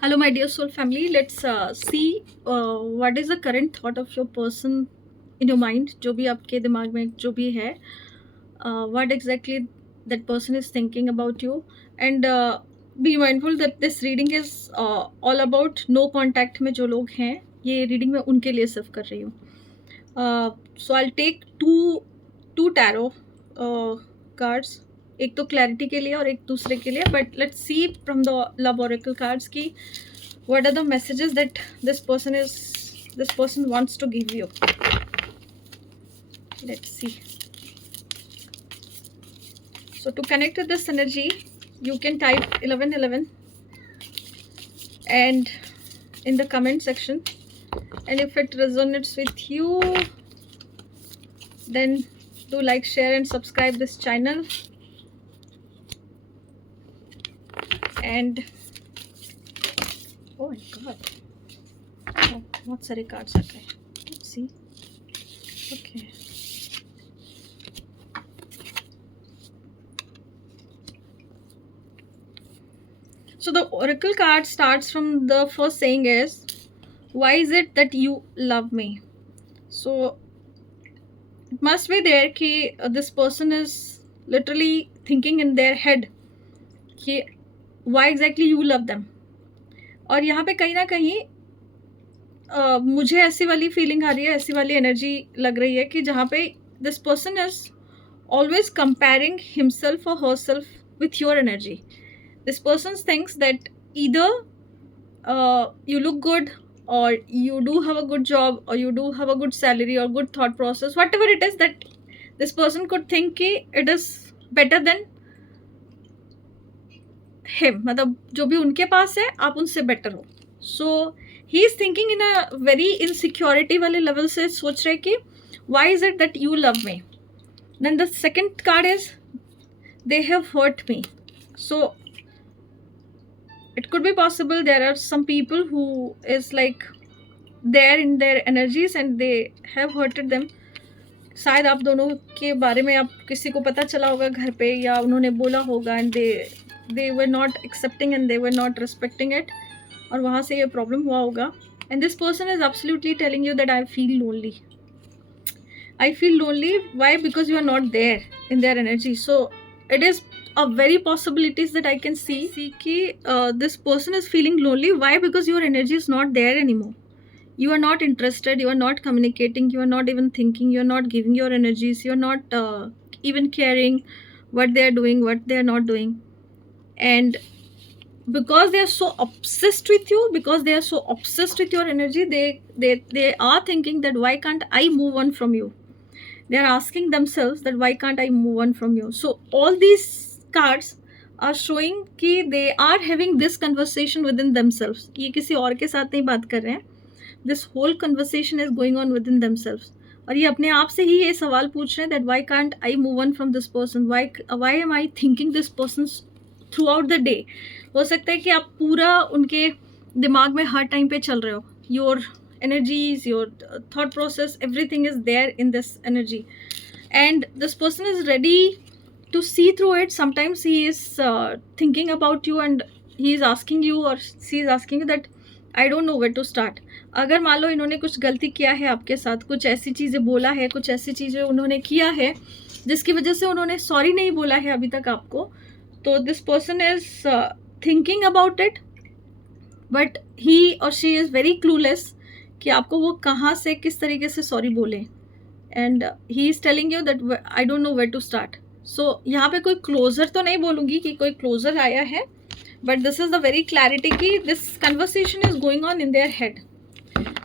Hello, my dear soul family. Let's see what is the current thought of your person in your mind. जो भी आपके दिमाग में जो भी है, what exactly that person is thinking about you, and be mindful that this reading is all about no contact में जो लोग हैं, ये reading मैं उनके लिए सिर्फ कर रही हूँ. So I'll take two tarot cards. एक तो क्लैरिटी के लिए और एक दूसरे के लिए, but let's see from the love Oracle cards की what are the messages that this person wants to give you. Let's see. So to connect with this energy, you can type 1111 and in the comment section, and if it resonates with you, then do like, share and subscribe this channel. And oh my god, बहुत सारे कार्ड्स आ गए. Let's see. Okay. So the oracle card starts from the first saying is, why is it that you love me? So it must be there कि this person is literally thinking in their head कि why exactly you love them. और यहाँ पे कहीं ना कहीं मुझे ऐसी वाली फीलिंग आ रही है, ऐसी वाली एनर्जी लग रही है कि जहाँ पे this person is always comparing himself और herself with your energy. This person thinks that either you look good, or you do have a good job, or you do have a good salary or good thought process, whatever it is that this person could think कि it is better than him, मतलब जो भी उनके पास है आप उनसे better हो. So he is thinking in a very insecurity वाले लेवल से सोच रहे कि why is it that you love me. Then the second card is they have hurt me. So it could be possible there are some people who is like there in their energies and they have hurted them. शायद आप दोनों के बारे में आप किसी को पता चला होगा घर पे, या उन्होंने बोला होगा and they were not accepting and they were not respecting it, और वहाँ से ये प्रॉब्लम हुआ होगा. And this person is absolutely telling you that I feel lonely. Why? Because you are not there in their energy. So it is a very possibilities that I can see कि this person is feeling lonely. Why? Because your energy is not there anymore. You are not interested, you are not communicating, you are not even thinking, you are not giving your energies, you are not even caring what they are doing, what they are not doing. And because they are so obsessed with you, because they are so obsessed with your energy, they are thinking that why can't I move on from you. They are asking themselves that why can't I move on from you. So all these cards are showing कि they are having this conversation within themselves. ये किसी और के साथ नहीं बात कर रहे हैं. This whole conversation is going on within themselves. और ये अपने आप से ही ये सवाल पूछ रहे हैं that why can't I move on from this person, why am I thinking this person throughout the day. हो सकता है कि आप पूरा उनके दिमाग में हर टाइम पे चल रहे हो. Your energies, your thought process, everything is there in this energy, and this person is ready to see through it. Sometimes he is thinking about you and he is asking you, or she is asking you that I don't know where to start. अगर मान लो इन्होंने कुछ गलती किया है आपके साथ, कुछ ऐसी चीज़ें बोला है, कुछ ऐसी चीज़ें उन्होंने किया है जिसकी वजह से उन्होंने सॉरी नहीं बोला है अभी तक आपको, तो this person is thinking about it, but he और शी इज़ वेरी क्लूलेस कि आपको वो कहाँ से किस तरीके से सॉरी बोलें. And he is telling you that I don't know where to start. So यहाँ पे कोई क्लोजर तो नहीं बोलूँगी कि कोई क्लोजर आया है, but this is the very clarity कि this conversation is going on in their head.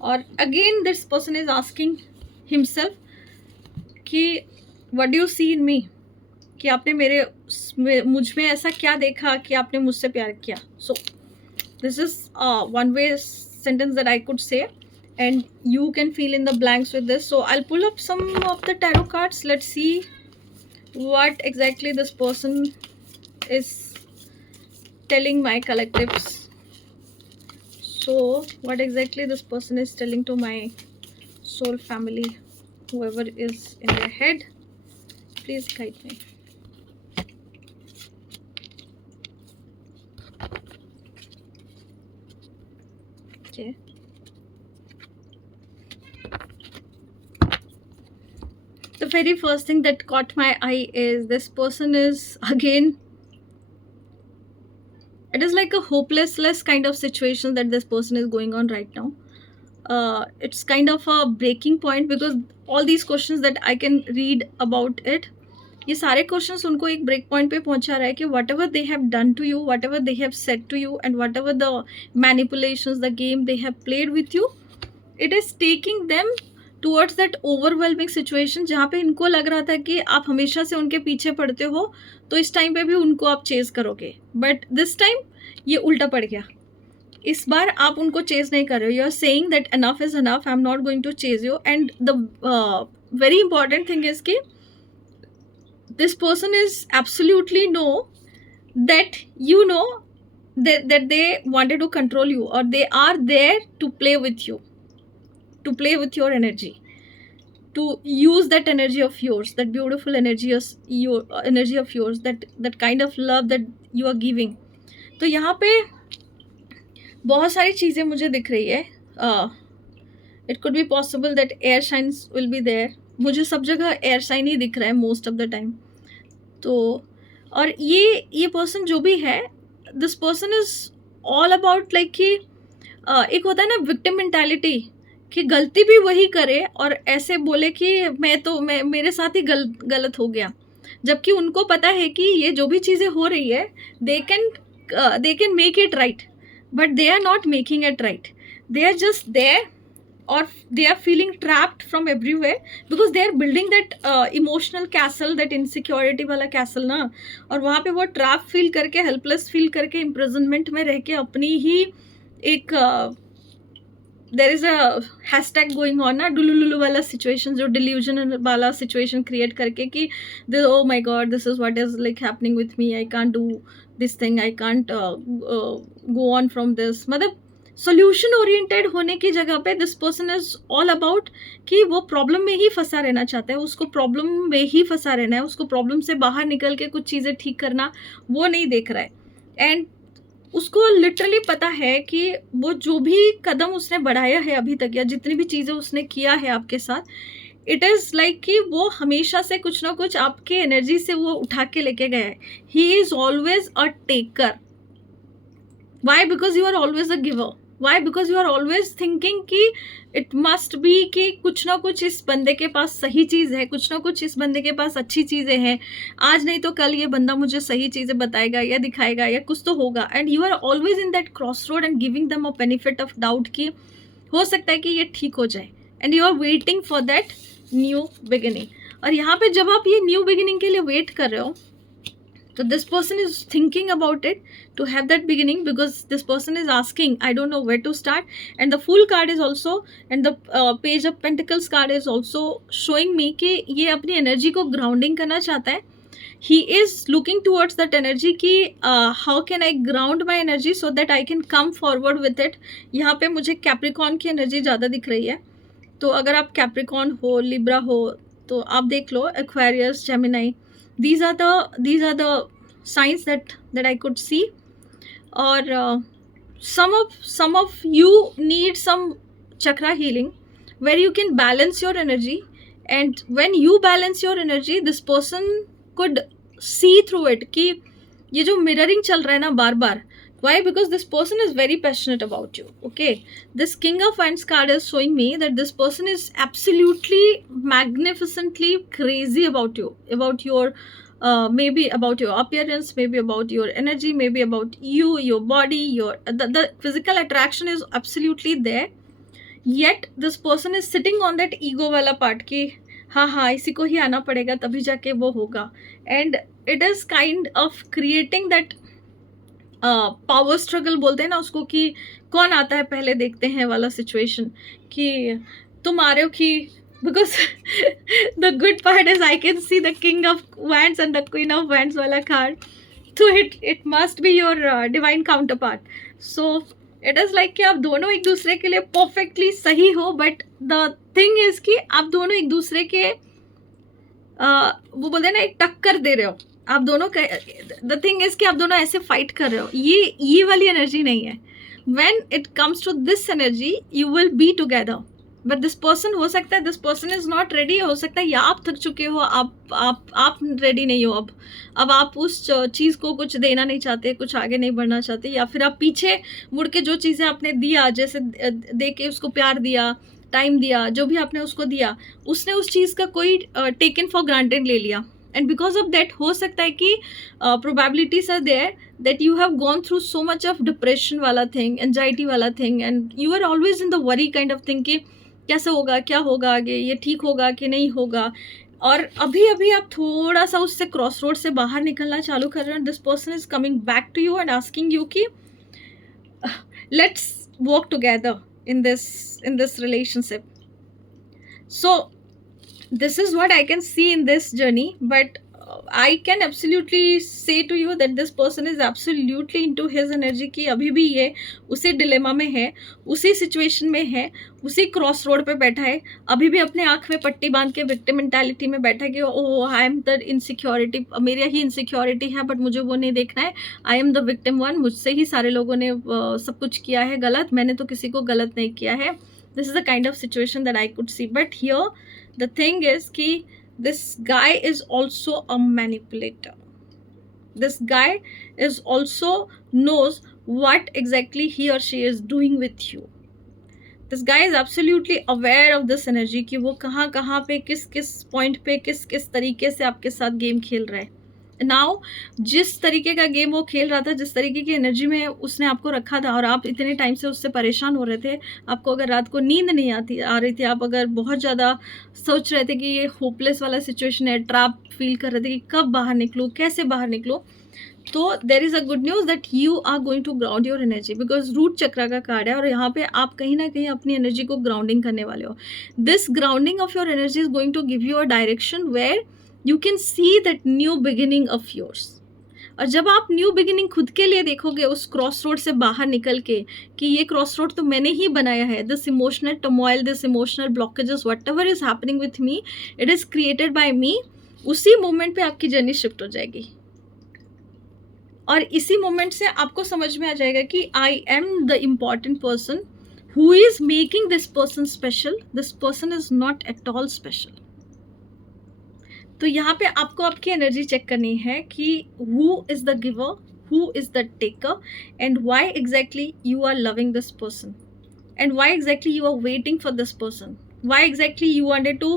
और again this person is asking himself कि what do you see in me, कि आपने मुझ में ऐसा क्या देखा कि आपने मुझसे प्यार किया. So this is one way sentence that I could say, and you can fill in the blanks with this. So I'll pull up some of the tarot cards. Let's see what exactly this person is telling my collectives. So what exactly this person is telling to my soul family, whoever is in their head, please guide me. Okay. The very first thing that caught my eye is this person is again, it is like a hopeless kind of situation that this person is going on right now. It's kind of a breaking point because all these questions that I can read about it, ये सारे क्वेश्चंस उनको एक break point पे पहुंचा रहा है कि whatever they have done to you, whatever they have said to you, and whatever the manipulations, the game they have played with you, it is taking them towards that overwhelming situation जहाँ पे इनको लग रहा था कि आप हमेशा से उनके पीछे पड़ते हो तो इस टाइम पे भी उनको आप चेज़ करोगे, बट दिस टाइम ये उल्टा पड़ गया. इस बार आप उनको चेज़ नहीं कर रहे हो. You are saying that enough is enough, I am not going to chase you. And the very important thing is कि this person is absolutely know that you know that they wanted to control you, or they are there to play with you, to play with your energy, to use that energy of yours, that beautiful energy of your energy of yours, that kind of love that you are giving. तो यहाँ पे बहुत सारी चीज़ें मुझे दिख रही है. It could be possible that air shines will be there. मुझे सब जगह एयर शाइन ही दिख रहा है मोस्ट ऑफ द टाइम. तो और ये पर्सन जो भी है, this person is all about like कि एक होता है ना विक्टिम मेंटालिटी, कि गलती भी वही करे और ऐसे बोले कि मैं मेरे साथ ही गलत हो गया, जबकि उनको पता है कि ये जो भी चीज़ें हो रही है they can make it right, but they are not making it right. They are just there, or they are feeling trapped from everywhere because they are building that emotional castle, that insecurity वाला castle ना, और वहाँ पे वो trap feel करके, helpless feel करके, imprisonment में रह के अपनी ही एक there is a hashtag going on ना, डुलुलुलु वाला situation, जो delusion वाला situation create करके कि oh my god, this is what is like happening with me, I can't do this thing, I can't go on from this. मतलब सोल्यूशन ओरिएंटेड होने की जगह पे this person is all about कि वो प्रॉब्लम में ही फंसा रहना चाहता है, उसको प्रॉब्लम में ही फंसा रहना है, उसको प्रॉब्लम से बाहर निकल के कुछ चीज़ें ठीक करना वो नहीं देख रहा है. एंड उसको लिटरली पता है कि वो जो भी कदम उसने बढ़ाया है अभी तक, या जितनी भी चीज़ें उसने किया है आपके साथ, इट इज़ लाइक कि वो हमेशा से कुछ ना कुछ आपके एनर्जी से वो उठा के लेके गया है. He is always a taker. Why? Because you are always a giver. Why? Because you are always thinking कि इट मस्ट बी कि कुछ ना कुछ इस बंदे के पास सही चीज़ है, कुछ ना कुछ इस बंदे के पास अच्छी चीज़ें हैं, आज नहीं तो कल ये बंदा मुझे सही चीज़ें बताएगा या दिखाएगा या कुछ तो होगा. And you are always in that cross road and giving them a benefit of doubt कि हो सकता है कि ये ठीक हो जाए. And you are waiting for that new beginning. और यहाँ पे जब आप ये न्यू बिगिनिंग के लिए वेट कर रहे हो, so this person is thinking about it to have that beginning, because this person is asking, I don't know where to start. And the Fool card is also, and the Page of Pentacles card is also showing me कि ये अपनी energy को grounding करना चाहता है. He is looking towards that energy कि how can I ground my energy so that I can come forward with it. यहाँ पे मुझे Capricorn की energy ज़्यादा दिख रही है. तो अगर आप Capricorn हो, Libra हो, तो आप देख लो Aquarius, Gemini. These are the signs that I could see. Or some of you need some chakra healing where you can balance your energy, and when you balance your energy, this person could see through it कि ये जो mirroring चल रहा है ना बार बार. Why? Because this person is very passionate about you. Okay, this King of Wands card is showing me that this person is absolutely magnificently crazy about you, about your maybe about your appearance, maybe about your energy, maybe about you, your body, your the physical attraction is absolutely there. Yet this person is sitting on that ego वाला part कि हाँ इसी को ही आना पड़ेगा तभी जाके वो होगा. And it is kind of creating that power struggle बोलते हैं ना उसको, कि कौन आता है पहले देखते हैं वाला सिचुएशन, कि तुम आ रहे हो कि because the good part is I can see the king of wands and the queen of wands वाला कार्ड. तो it must be your divine counter part. So it is like कि आप दोनों एक दूसरे के लिए परफेक्टली सही हो, बट द थिंग इज़ कि आप दोनों एक दूसरे के वो बोलते हैं ना एक टक्कर दे रहे हो. आप दोनों द थिंग इज़ कि आप दोनों ऐसे फाइट कर रहे हो. ये वाली एनर्जी नहीं है. when it comes to this energy you will be together, but this person, हो सकता है this person is not ready, हो सकता है या आप थक चुके हो, आप रेडी नहीं हो, अब आप उस चीज़ को कुछ देना नहीं चाहते, कुछ आगे नहीं बढ़ना चाहते, या फिर आप पीछे मुड़ के जो चीज़ें आपने दिया, जैसे दे के उसको प्यार दिया, टाइम दिया, जो भी आपने उसको दिया, उसने उस चीज़ का कोई टेकन फॉर ग्रांटेड ले लिया, एंड बिकॉज ऑफ दैट हो सकता है कि probabilities are there that you have gone through so much of depression वाला थिंग, एंजाइटी वाला thing, and you are always in the worry kind of thing कि कैसे होगा, क्या होगा आगे, ये ठीक होगा कि नहीं होगा, और अभी अभी आप थोड़ा सा उससे क्रॉस रोड से बाहर निकलना चालू कर रहे हैं, this person is coming back to you and asking you कि let's work together in this relationship. So this is what I can see in this journey, but I can absolutely say to you that this person is absolutely into his energy कि अभी भी ये उसी डिलेमा में है, उसी सिचुएशन में है, उसी क्रॉस रोड पे बैठा है, अभी भी अपने आँख में पट्टी बांध के विक्टिम मेंटालिटी में बैठा है कि ओह आई एम द इनसिक्योरिटी, मेरे ही इनसिक्योरिटी है, बट मुझे वो नहीं देखना है, I am the victim one, मुझसे ही सारे लोगों ने सब कुछ किया है गलत, मैंने तो किसी को गलत नहीं किया है. This is the kind of situation that I could see, but here the thing is कि this guy is also a manipulator. This guy is also knows what exactly he or she is doing with you. This guy is absolutely aware of this energy कि वो कहाँ कहाँ पे किस किस पॉइंट पे किस किस तरीके से आपके साथ गेम खेल रहा है. नाउ जिस तरीके का गेम वो खेल रहा था, जिस तरीके की एनर्जी में उसने आपको रखा था, और आप इतने टाइम से उससे परेशान हो रहे थे, आपको अगर रात को नींद नहीं आ रही थी, आप अगर बहुत ज़्यादा सोच रहे थे कि ये होपलेस वाला सिचुएशन है, ट्रैप फील कर रहे थे कि कब बाहर निकलूँ, कैसे बाहर निकलूँ, तो there is a good news that you are going to ground your energy, because root chakra का कार्ड है और यहाँ पे आप कहीं ना कहीं अपनी एनर्जी को ग्राउंडिंग करने वाले हो. This grounding of your energy is going to give you a direction where you can see that new beginning of yours. और जब आप न्यू बिगिनिंग खुद के लिए देखोगे उस क्रॉस रोड से बाहर निकल के कि ये क्रॉस रोड तो मैंने ही बनाया है, this emotional turmoil, this emotional blockages, whatever is happening with me, it is created by me, उसी मोमेंट पे आपकी जर्नी शिफ्ट हो जाएगी. और इसी मोमेंट से आपको समझ में आ जाएगा कि I am the important person who is making this person special, this person is not at all special. तो यहाँ पे आपको आपकी एनर्जी चेक करनी है कि who is the giver, who is the taker, and why exactly you are loving this person, and why exactly you are waiting for this person, why exactly you wanted to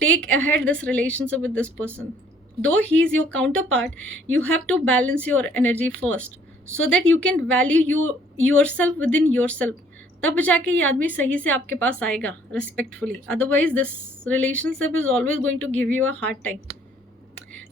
take ahead this relationship with this person. Though he is your counterpart, you have to balance your energy first so that you can value yourself within yourself. तब जाके ये आदमी सही से आपके पास आएगा respectfully, otherwise this relationship is always going to give you a hard time.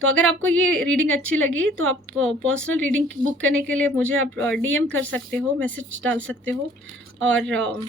तो अगर आपको ये रीडिंग अच्छी लगी तो आप पर्सनल रीडिंग बुक करने के लिए मुझे आप DM कर सकते हो, मैसेज डाल सकते हो, और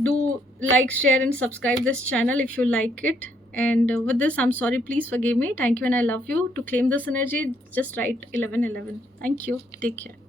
do like, share and subscribe this channel if you like it. And with this, I'm sorry, please forgive me. Thank you and I love you. To claim this energy, just write 1111. Thank you. Take care.